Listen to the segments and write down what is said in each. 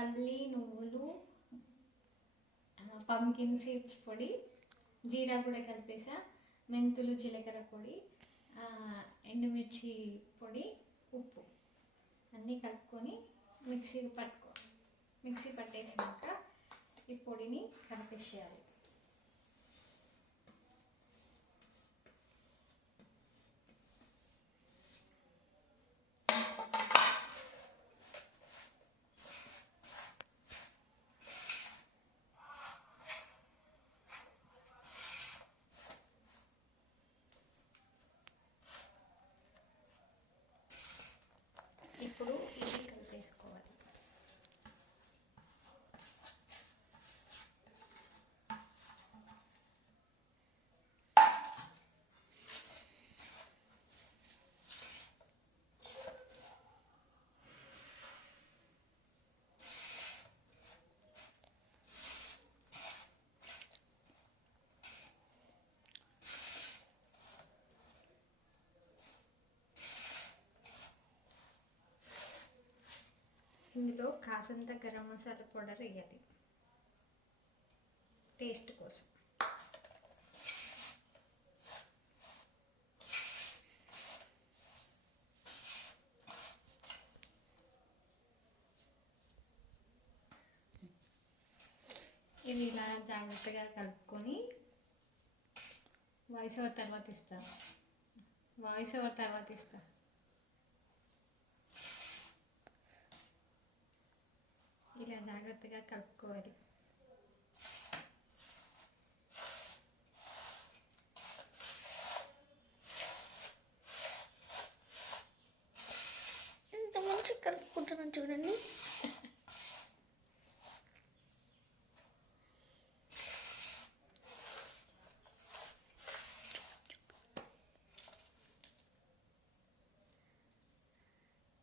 పల్లి నువ్వులు, pumpkin seeds పొడి, జీరా కూడా కలిపేసా, మెంతులు జీలకర్ర పొడి, ఎండుమిర్చి పొడి, ఉప్పు అన్నీ కలుపుకొని మిక్సీ పట్టేసినాక ఈ పొడిని కలిపేసేయాలి. ఇప్పుడు ఇది కలిపేసుకోవాలి. ఇందులో కాసంత గరం మసాలా పౌడర్ వేయాలి టేస్ట్ కోసం. ఇది ఇలా జాగ్రత్తగా కలుపుకొని వాయిస్ ఓవర్ తర్వాత ఇస్తా. ఇలా జాగ్రత్తగా కలుపుకోవాలి. ఎంత మంచిగా కలుపుకుంటున్నాను చూడండి.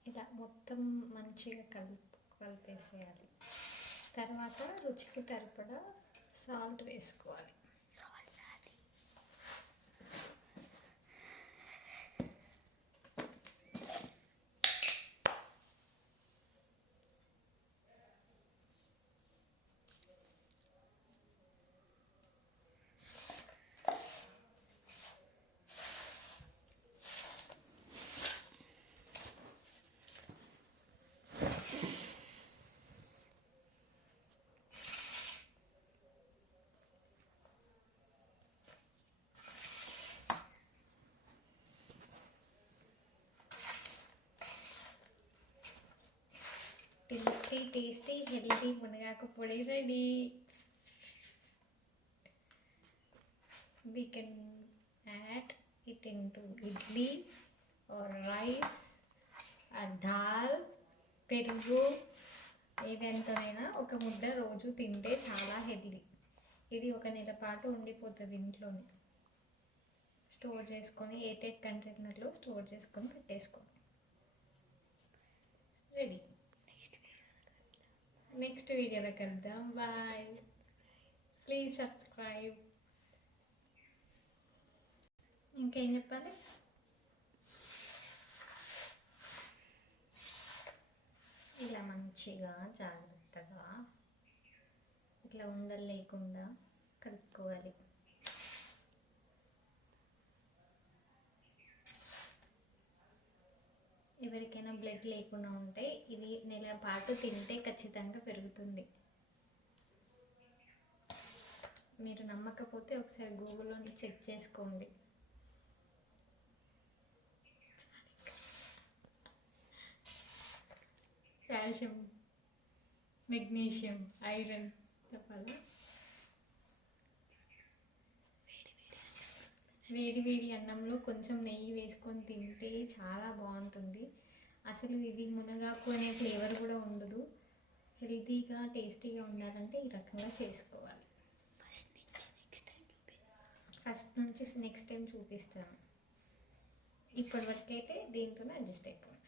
ఇలా మొత్తం మంచిగా కలిపేసేయాలి. తర్వాత రుచికి సరిపడా సాల్ట్ వేసుకోవాలి. టేస్టీ హెల్తీ మునగాకు పొడి ready. We can add it into idli or rice or dal, పెరుగు ఏదంతోనైనా ఒక ముద్ద రోజు తింటే చాలా హెల్తీ. ఇది 1 నెల పాటు ఉండిపోతుంది ఇంట్లోనే. స్టోర్ చేసుకొని ఎయిర్టైట్ కంటైనర్లో స్టోర్ చేసుకొని పెట్టేసుకోండి. రెడీ. నెక్స్ట్ వీడియోలో కలుద్దాం. బాయ్. Please subscribe. ఇంకేం చెప్పాలి? ఇలా మంచిగా జాగ్రత్తగా ఇట్లా ఉండలు లేకుండా కలుపుకోవాలి. ఎవరికైనా బ్లడ్ లేకుండా ఉంటే ఇది 1 నెల పాటు తింటే ఖచ్చితంగా పెరుగుతుంది. మీరు నమ్మకపోతే ఒకసారి గూగుల్లో చెక్ చేసుకోండి. కాల్షియం, మెగ్నీషియం, ఐరన్ చెప్పాలి. వేడి అన్నంలో కొంచెం నెయ్యి వేసుకొని తింటే చాలా బాగుంటుంది. అసలు ఇది మునగాకు అనే ఫ్లేవర్ కూడా ఉండదు. హెల్తీగా టేస్టీగా ఉండాలంటే ఈ రకంగా చేసుకోవాలి. ఫస్ట్ నుంచి నెక్స్ట్ టైం చూపిస్తాను. ఇప్పటివరకు అయితే దీంతోనే అడ్జస్ట్ అయిపోయింది.